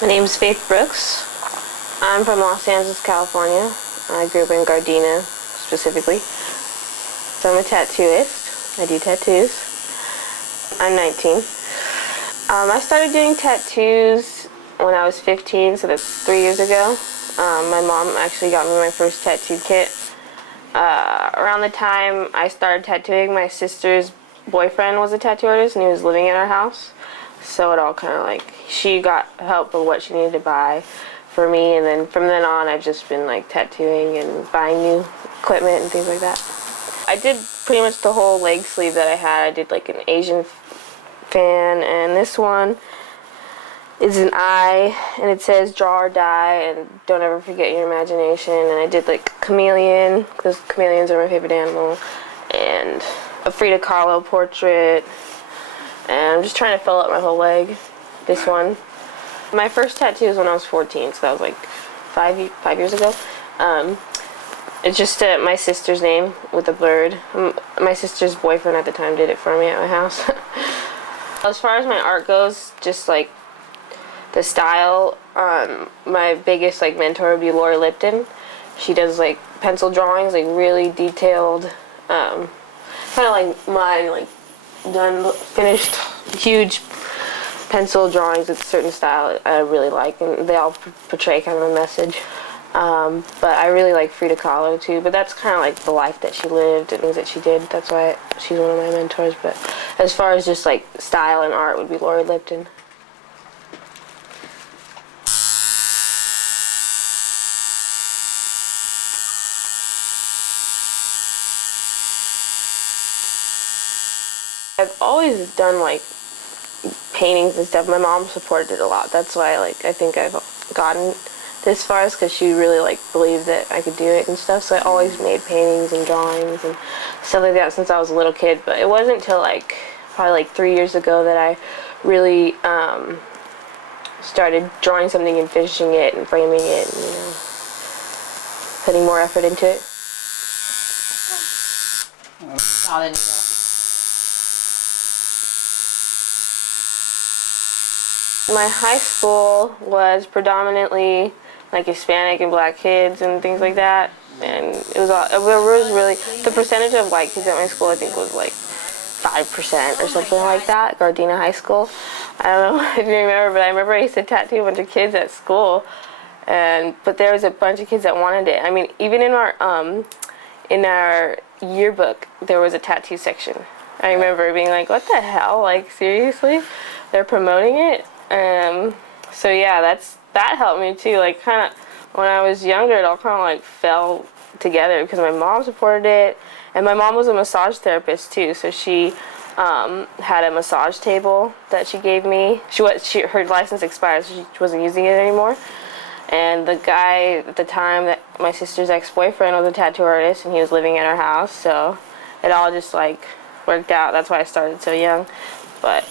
My name's Faith Brooks. I'm from Los Angeles, California. I grew up in Gardena, specifically. So I'm a tattooist. I do tattoos. I'm 19. I started doing tattoos when I was 15, so that's 3 years ago. My mom actually got me my first tattoo kit. Around the time I started tattooing, my sister's boyfriend was a tattoo artist and he was living in our house. So it all kind of like, she got help with what she needed to buy for me, and then from then on I've just been like tattooing and buying new equipment and things like that. I did pretty much the whole leg sleeve that I had. I did like an Asian fan, and this one is an eye, and it says draw or die and don't ever forget your imagination. And I did like chameleon, because chameleons are my favorite animal, and a Frida Kahlo portrait. And I'm just trying to fill up my whole leg. This one. My first tattoo was when I was 14, so that was like five years ago. It's just my sister's name with a bird. My sister's boyfriend at the time did it for me at my house. As far as my art goes, just like the style, my biggest like mentor would be Lori Lipton. She does like pencil drawings, like really detailed, kind of like mine, like done, finished, huge pencil drawings with a certain style I really like, and they all portray kind of a message. But I really like Frida Kahlo too, but that's kind of like the life that she lived and things that she did. That's why she's one of my mentors. But as far as just like style and art would be Lori Lipton. I've always done like paintings and stuff. My mom supported it a lot. That's why like I think I've gotten this far, is because she really like believed that I could do it and stuff. So I always made paintings and drawings and stuff like that since I was a little kid. But it wasn't until like probably like 3 years ago that I really started drawing something and finishing it and framing it and, you know, putting more effort into it. My high school was predominantly like Hispanic and black kids and things like that, and it was really, the percentage of white kids at my school I think was like 5% or something like that. Gardena High School. I don't know if you remember, but I remember I used to tattoo a bunch of kids at school, but there was a bunch of kids that wanted it. I mean, even in our yearbook there was a tattoo section. I remember being like, what the hell? Like, seriously? They're promoting it? So yeah, that helped me too. Like, kind of when I was younger, it all kind of like fell together because my mom supported it, and my mom was a massage therapist too. So she had a massage table that she gave me. Her license expired, so she wasn't using it anymore. And the guy at the time, that my sister's ex-boyfriend, was a tattoo artist, and he was living at our house. So it all just like worked out. That's why I started so young, but.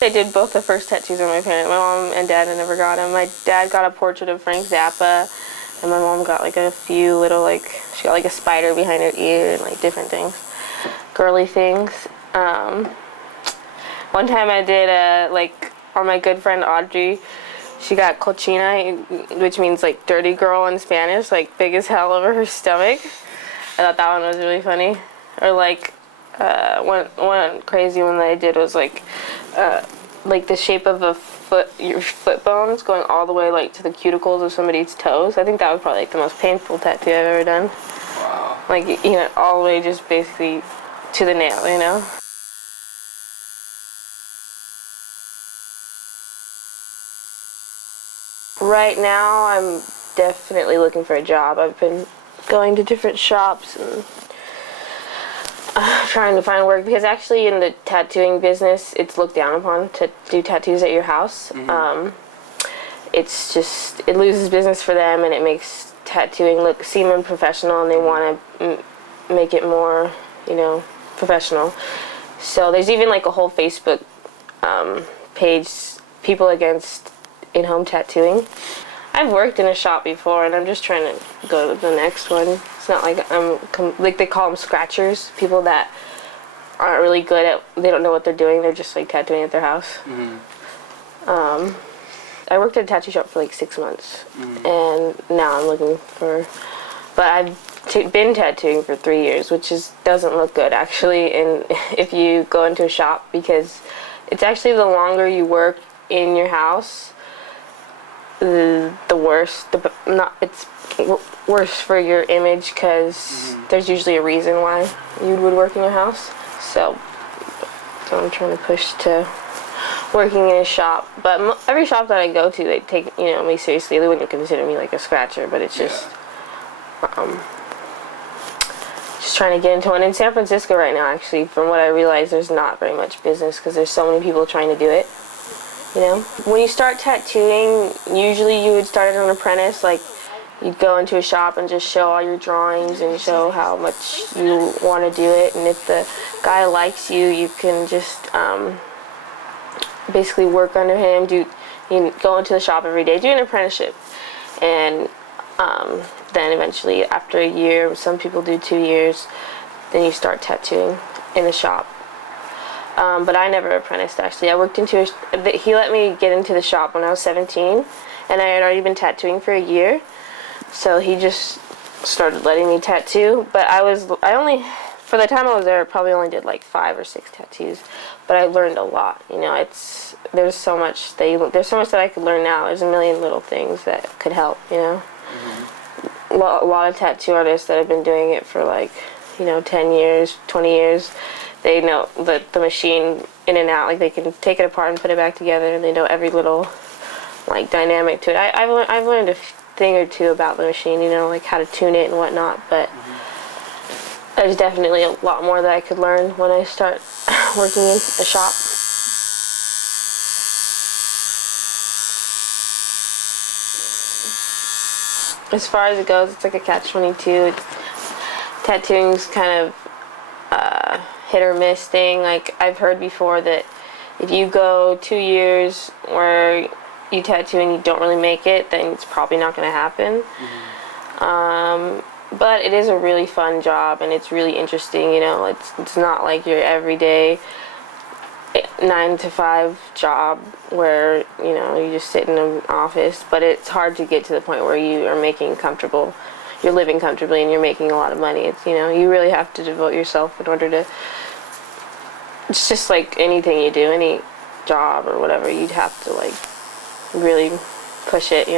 I did both the first tattoos on my parents. My mom and dad, I never got them. My dad got a portrait of Frank Zappa, and my mom got like a few little, like, she got like a spider behind her ear and like different things, girly things. One time I did like on my good friend Audrey, she got cochina, which means like dirty girl in Spanish, like big as hell over her stomach. I thought that one was really funny. Or like one crazy one that I did was like the shape of a foot, your foot bones going all the way like to the cuticles of somebody's toes. I think that was probably like the most painful tattoo I've ever done. Wow. Like, you know, all the way just basically to the nail, you know? Right now, I'm definitely looking for a job. I've been going to different shops and trying to find work, because actually in the tattooing business, it's looked down upon to do tattoos at your house. Mm-hmm. It's just, it loses business for them, and it makes tattooing seem unprofessional, and they want to make it more, you know, professional. So there's even like a whole Facebook page, People Against In-Home Tattooing. I've worked in a shop before, and I'm just trying to go to the next one. It's not like like they call them scratchers, people that aren't really good at, they don't know what they're doing. They're just like tattooing at their house. I worked at a tattoo shop for like 6 months, and now I'm looking for, but I've been tattooing for 3 years, which doesn't look good actually. And if you go into a shop, because it's actually the longer you work in your house, the worse. It's worse for your image, because there's usually a reason why you would work in your house. So I'm trying to push to working in a shop. But every shop that I go to, they take me seriously. They wouldn't consider me like a scratcher, but it's just trying to get into one. In San Francisco right now, actually, from what I realize, there's not very much business because there's so many people trying to do it. When you start tattooing, usually you would start as an apprentice. Like, you'd go into a shop and just show all your drawings and show how much you want to do it. And if the guy likes you, you can just basically work under him. You go into the shop every day, do an apprenticeship, and then eventually, after a year, some people do 2 years, then you start tattooing in a shop. But I never apprenticed, actually. I worked he let me get into the shop when I was 17, and I had already been tattooing for a year. So he just started letting me tattoo. But for the time I was there, I probably only did like 5 or 6 tattoos. But I learned a lot. There's so much that I could learn now. There's a million little things that could help. A lot of tattoo artists that have been doing it for like 10 years, 20 years. They know the machine in and out. Like, they can take it apart and put it back together, and they know every little like dynamic to it. I've learned a thing or two about the machine, like how to tune it and whatnot. But there's definitely a lot more that I could learn when I start working in a shop. As far as it goes, it's like a catch-22. Tattooing's kind of hit or miss thing. Like, I've heard before that if you go 2 years where you tattoo and you don't really make it, then it's probably not going to happen. But it is a really fun job, and it's really interesting. It's not like your everyday 9 to 5 job where you just sit in an office. But it's hard to get to the point where you are you're living comfortably and you're making a lot of money. It's you really have to devote yourself in order to. It's just like anything you do, any job or whatever, you'd have to like really push it.